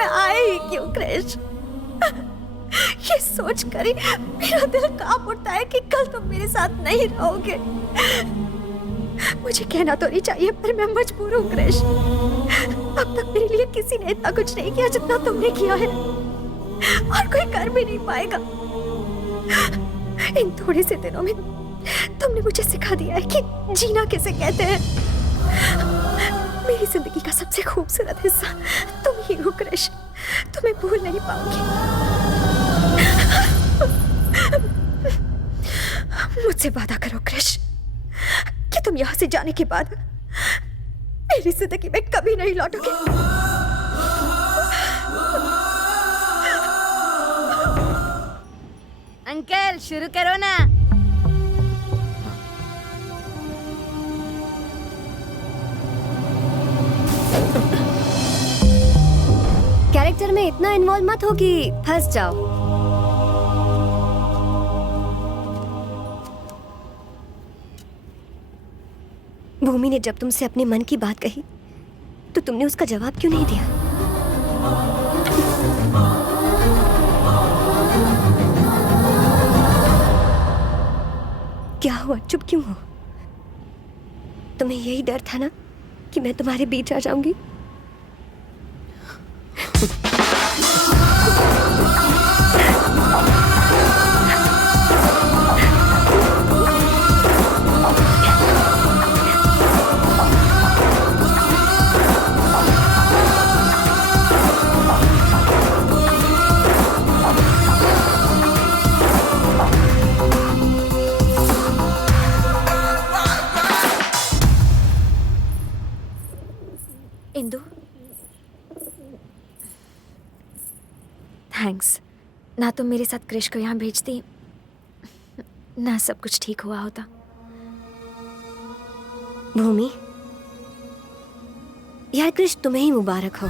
में आए ही क्यों क्रिश? ये सोच कर ही मेरा दिल कांप उठता है कि कल तुम मेरे साथ नहीं रहोगे। मुझे कहना तो नहीं चाहिए पर मैं मजबूर हूँ क्रिश। अब तक मेरे लिए किसी ने इतना कुछ नहीं किया जितना तुमने किया है, और कोई कर भी नहीं पाएगा। इन थोड़े से दिनों में तुमने मुझे सिखा दिया है कि जीना किसे कहते हैं। मेरी जिंदगी का सबसे खूबसूरत हिस्सा तुम ही हो क्रिश, तुम्हें भूल नहीं पाऊंगी। मुझसे वादा करो क्रिश कि तुम यहाँ से जाने के बाद मेरी जिंदगी में कभी नहीं लौटोगे। अंकल शुरू करो ना। कैरेक्टर में इतना इन्वॉल्व मत हो कि फंस जाओ। भूमि ने जब तुमसे अपने मन की बात कही तो तुमने उसका जवाब क्यों नहीं दिया? क्या हुआ, चुप क्यों हो? तुम्हें यही डर था ना कि मैं तुम्हारे बीच आ जाऊंगी? इंदु, थैंक्स। ना तुम मेरे साथ क्रिश को यहाँ भेजती, ना सब कुछ ठीक हुआ होता। भूमि, यार क्रिश तुम्हें ही मुबारक हो।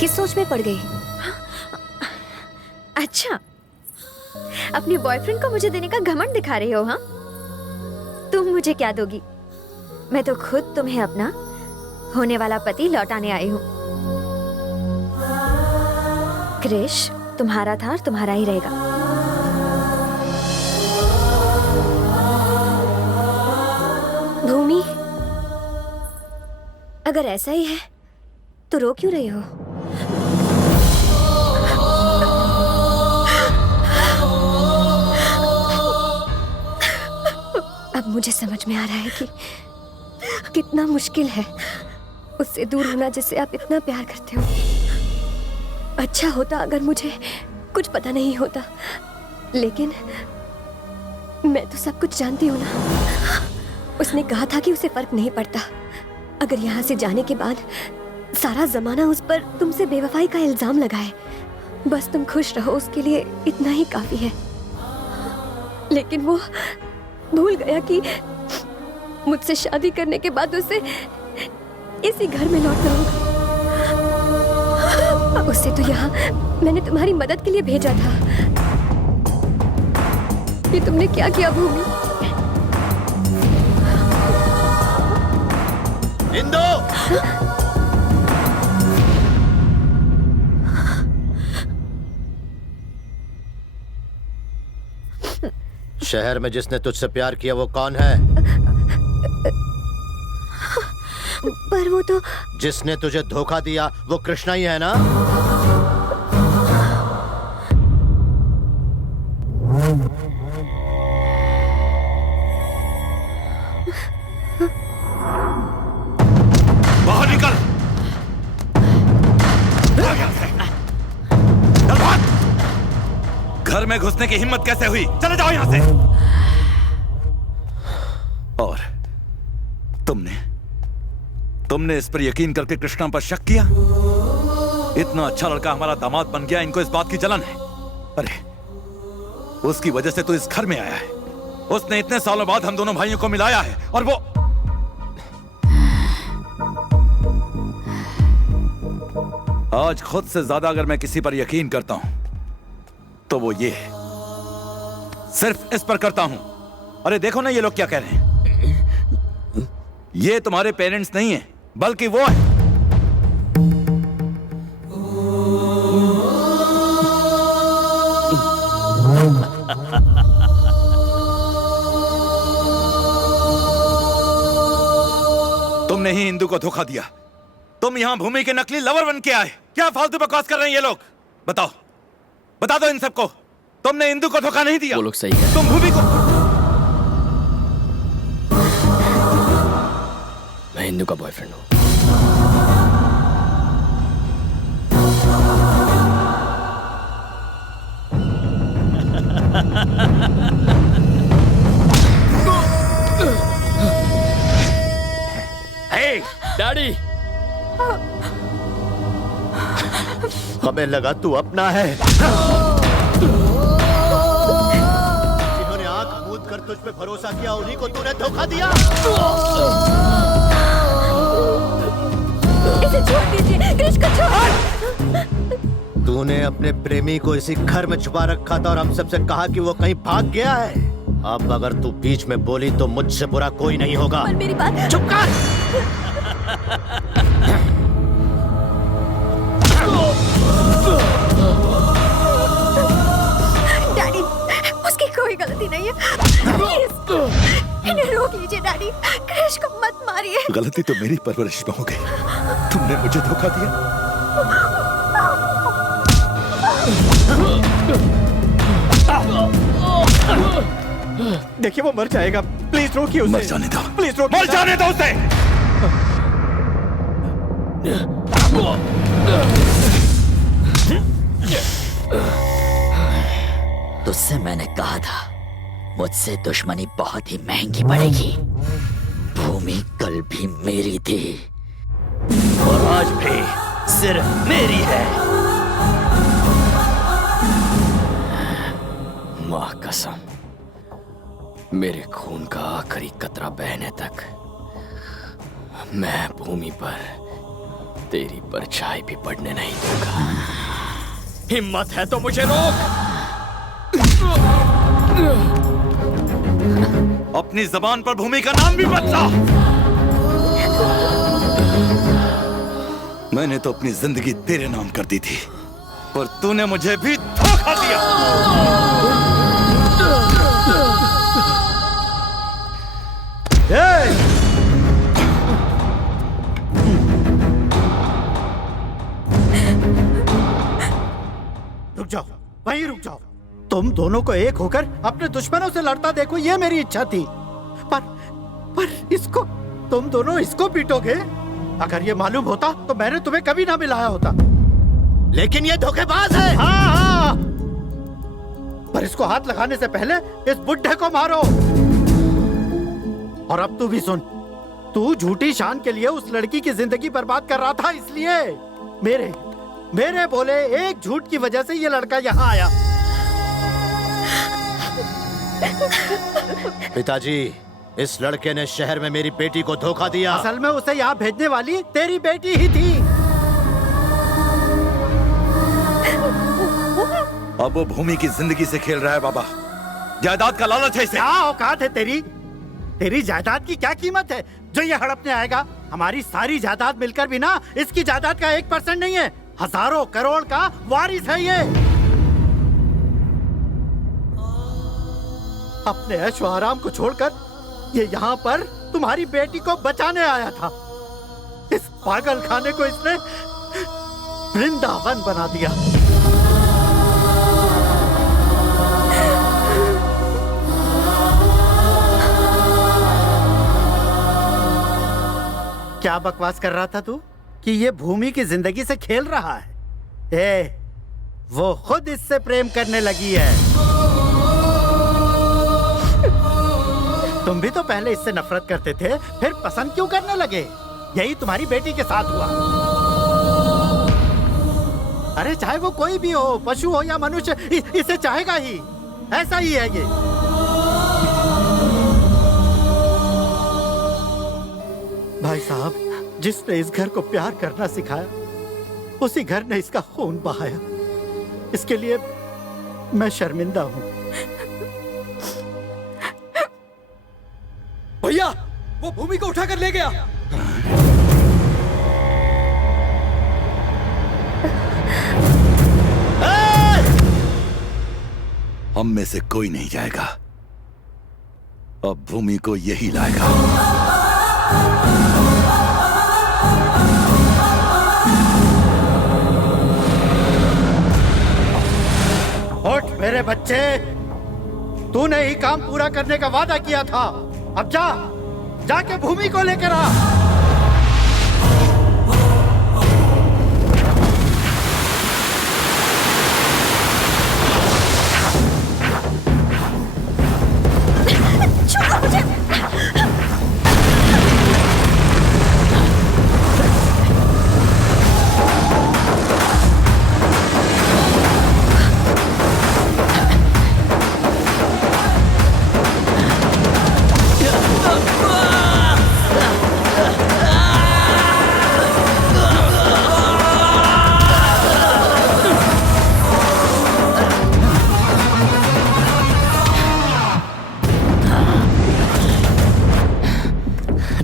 किस सोच में पड़ गई? अच्छा, अपने बॉयफ्रेंड को मुझे देने का घमंड दिखा रही हो? हाँ, तुम मुझे क्या दोगी? मैं तो खुद तुम्हें अपना होने वाला पति लौटाने आई हूँ। क्रिश तुम्हारा था और तुम्हारा ही रहेगा। भूमि, अगर ऐसा ही है तो रो क्यों रही हो? अब मुझे समझ में आ रहा है कि कितना मुश्किल है उससे दूर होना जिससे आप इतना प्यार करते हो। अच्छा होता अगर मुझे कुछ पता नहीं होता, लेकिन मैं तो सब कुछ जानती हूँ ना। उसने कहा था कि उसे फर्क नहीं पड़ता अगर यहाँ से जाने के बाद सारा जमाना उस पर तुमसे बेवफाई का इल्जाम लगाए। बस तुम खुश रहो, उसके लिए इतना ही काफी है। लेकिन वो भूल गया कि मुझसे शादी करने के बाद उसे इसी घर में लौट करूंगा। उससे तो यहाँ मैंने तुम्हारी मदद के लिए भेजा था। ये तुमने क्या किया भूमि? इंदु! शहर में जिसने तुझसे प्यार किया वो कौन है? पर वो तो जिसने तुझे धोखा दिया वो कृष्णा ही है ना? बाहर निकल! चल भाग! घर में घुसने की हिम्मत कैसे हुई? चले जाओ यहां से! और तुमने इस पर यकीन करके कृष्णा पर शक किया? इतना अच्छा लड़का हमारा दामाद बन गया, इनको इस बात की जलन है। अरे उसकी वजह से तो इस घर में आया है। उसने इतने सालों बाद हम दोनों भाइयों को मिलाया है, और वो आज खुद से ज्यादा अगर मैं किसी पर यकीन करता हूं तो वो ये है, सिर्फ इस पर करता हूं। अरे देखो ना ये लोग क्या कह रहे हैं। ये तुम्हारे पेरेंट्स नहीं है बल्कि वो है। इंदु को धोखा दिया। तुम यहाँ भूमि के नकली लवर बन के आए। क्या फालतू बकवास कर रहे हैं ये लोग? बताओ, बता दो इन सबको, तुमने इंदु को धोखा नहीं दिया। वो लोग सही है। तुम भूमि को। मैं इंदु का बॉयफ्रेंड हूँ। हे, डैडी, हमें लगा तू अपना है। जिन्होंने आंख मूंद कर तुझ पे भरोसा किया, उन्हीं को तूने धोखा दिया। इसे छोड़ दीजिए, कृष को छोड़। तूने अपने प्रेमी को इसी घर में छुपा रखा था और हम सबसे कहा कि वो कहीं भाग गया है। अब अगर तू बीच में बोली तो मुझसे बुरा कोई नहीं होगा। पर मेरी बात चुप कर। डैडी, उसकी कोई गलती नहीं है। प्लीज इन्हें रोक लीजिए डैडी। कृष को मत मारिए। गलती तो मेरी परवरिश में हो गई। तुमने मुझे धोखा दिया। देखिए वो मर जाएगा, प्लीज रोकिए उसे। मर जाने दो, प्लीज रोकिए। मर जाने दो उसे। तुझसे मैंने कहा था, मुझसे दुश्मनी बहुत ही महंगी पड़ेगी। भूमि कल भी मेरी थी और आज भी सिर्फ मेरी है। माँ कसम, मेरे खून का आखिरी कतरा बहने तक मैं भूमि पर तेरी परछाई भी पड़ने नहीं दूंगा। हिम्मत है तो मुझे रोक। अपनी जबान पर भूमि का नाम भी बदला। मैंने तो अपनी जिंदगी तेरे नाम कर दी थी, पर तूने मुझे भी धोखा दिया। रुक जाओ, वहीं रुक जाओ। तुम दोनों को एक होकर अपने दुश्मनों से लड़ता देखो, ये मेरी इच्छा थी। पर इसको, तुम दोनों इसको पीटोगे? अगर ये मालूम होता तो मैंने तुम्हें कभी ना मिलाया होता। लेकिन ये धोखेबाज है। हाँ, पर इसको हाथ लगाने से पहले इस बुड्ढे को मारो। और अब तू भी सुन, तू झूठी शान के लिए उस लड़की की जिंदगी बर्बाद कर रहा था, इसलिए मेरे बोले एक झूठ की वजह से ये लड़का यहाँ आया। पिताजी, इस लड़के ने शहर में मेरी बेटी को धोखा दिया। असल में उसे यहाँ भेजने वाली तेरी बेटी ही थी। अब वो भूमि की जिंदगी से खेल रहा है बाबा। जायदाद का लालच है इसे। क्या औकात है तेरी जायदाद की क्या कीमत है जो ये हड़पने आएगा? हमारी सारी जायदाद मिलकर भी ना इसकी जायदाद का 1% नहीं है। हजारों करोड़ का वारिस है ये। अपने ऐशो आराम को छोड़कर ये यहाँ पर तुम्हारी बेटी को बचाने आया था। इस पागल खाने को इसने वृंदावन बना दिया। क्या बकवास कर रहा था तू कि ये भूमि की जिंदगी से खेल रहा है? वो खुद इससे प्रेम करने लगी है। तुम भी तो पहले इससे नफरत करते थे, फिर पसंद क्यों करने लगे? यही तुम्हारी बेटी के साथ हुआ। अरे चाहे वो कोई भी हो, पशु हो या मनुष्य, इसे चाहेगा ही। ऐसा ही है ये। भाई साहब, जिसने इस घर को प्यार करना सिखाया, उसी घर ने इसका खून बहाया। इसके लिए मैं शर्मिंदा हूं। भैया, वो भूमि को उठाकर ले गया। हम में से कोई नहीं जाएगा। अब भूमि को यही लाएगा। बच्चे, तूने ही काम पूरा करने का वादा किया था। अब जा, जाके भूमि को लेकर आ। छोड़ो मुझे।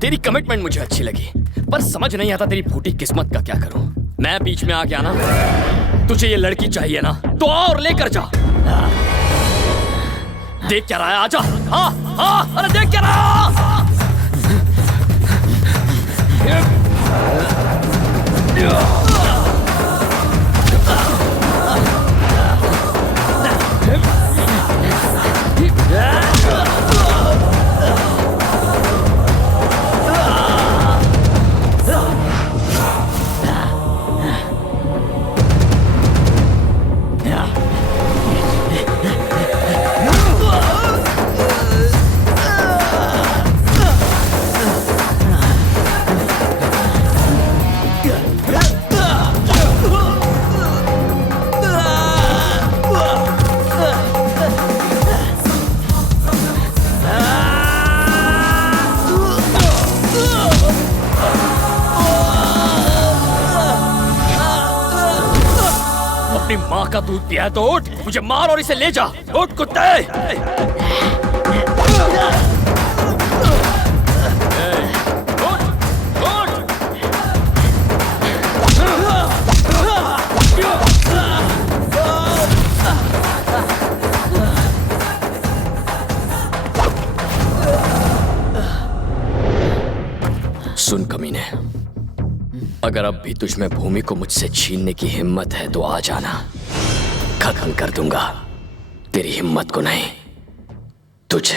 तेरी कमिटमेंट मुझे अच्छी लगी, पर समझ नहीं आता तेरी फूटी किस्मत का क्या करूं। मैं बीच में आ गया ना, तुझे ये लड़की चाहिए ना, तो और लेकर जा। देख क्या रहा है, आजा। हाँ हाँ, अरे देख क्या रहा। अपनी माँ का दूध पिया है तो उठ, मुझे मार और इसे ले जा। उठ कुत्ते। सुन कमीने, अगर अब भी तुझ में भूमि को मुझसे छीनने की हिम्मत है तो आ जाना। खत्म कर दूंगा तेरी हिम्मत को नहीं, तुझे।